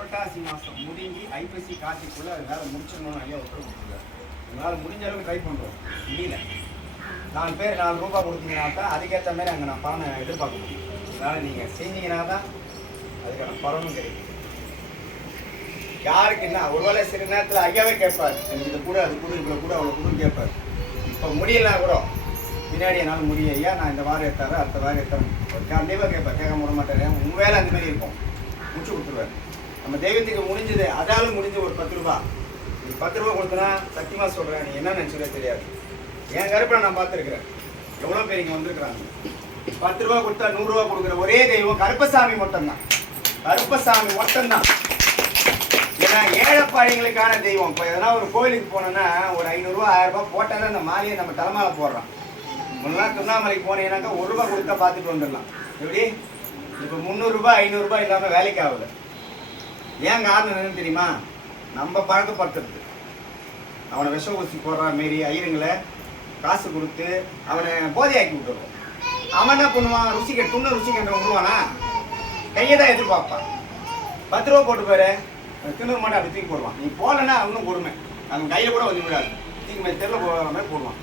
புரட்டாசி மாதம் முடிஞ்சு ஐப்பசி கார்த்திக்குள்ளே அது வேலை முடிச்சிடணும்னு ஐயா உத்தரவு கொடுத்துருக்காரு. உங்களால் முடிஞ்ச அளவுக்கு ட்ரை பண்ணுறோம். முடியல 4 பேர் 4 ரூபா கொடுத்தீங்கன்னா தான் அதுக்கேற்ற மாதிரி அங்கே நான் பலனை எதிர்பார்க்க முடியும். அதனால் நீங்கள் செஞ்சீங்கன்னா தான் அதுக்கான பலனும் கிடைக்கும். யாருக்கு என்ன ஒருவேளை சில நேரத்தில் ஐயாவே கேட்பார், எனக்கு இது கூட அது கூட இவ்வளோ கூட அவ்வளோ கூட கேட்பார். இப்போ முடியலனா கூட பின்னாடி என்னால் முடியும் ஐயா, நான் இந்த வாரம் எடுத்தாரு அடுத்த வாரம் எடுத்தேன் கண்டிப்பாக கேட்பேன். கேட்க விட மாட்டாரு. உங்கள் வேலை அந்த மாதிரி இருக்கும், முடிச்சு கொடுத்துருவார். நம்ம தெய்வத்துக்கு முடிஞ்சது அதாலும் முடிஞ்சு ஒரு 10 ரூபா நீ 10 ரூபா கொடுத்தனா சத்தியமாக சொல்கிறேன், நீ என்ன நினச்சதே தெரியாது. என் கருப்பில் நான் பார்த்துருக்குறேன், எவ்வளோ பேர் இங்கே வந்திருக்கிறாங்க. 10 ரூபா கொடுத்தா 100 ரூபா கொடுக்குற ஒரே தெய்வம் கருப்பசாமி மட்டும்தான். கருப்பசாமி மட்டும்தான். ஏன்னா ஏழைப்பாளையங்களுக்கான தெய்வம். இப்போ எதனா ஒரு கோயிலுக்கு போனோன்னா ஒரு 500 ரூபா 1000 ரூபா போட்டால் தான் அந்த மாலையை நம்ம தலைமாலை போடுறோம். முன்னெல்லாம் திருவண்ணாமலைக்கு போனீங்கன்னாக்கா 1 ரூபா கொடுத்தா பார்த்துட்டு வந்துடலாம். எப்படி இப்போ 300 ரூபாய் 500 ரூபாய் இல்லாமல் வேலைக்கு ஆகலை. ஏன் காரணம் என்னன்னு தெரியுமா? நம்ம பழக்கப்படுத்துறது. அவனை விஷ ஊசி போடுற மாரி ஐயருங்களை காசு கொடுத்து அவனை போதையாக்கி விட்டுருவோம். அவன் என்ன பண்ணுவான்? துண்ணு ருசிக்கின்ற விடுவானா? கையை தான் எதிர்பார்ப்பான். 10 ரூபா போட்டு போயிரு தின்னு மாட்டேன், அப்படி தூக்கி போடுவான். நீ போகலன்னா இன்னும் கொடுமை, அவன் கையில் கூட வந்து விடாது, தூக்கி தெருவில் போகிற மாதிரி போடுவான்.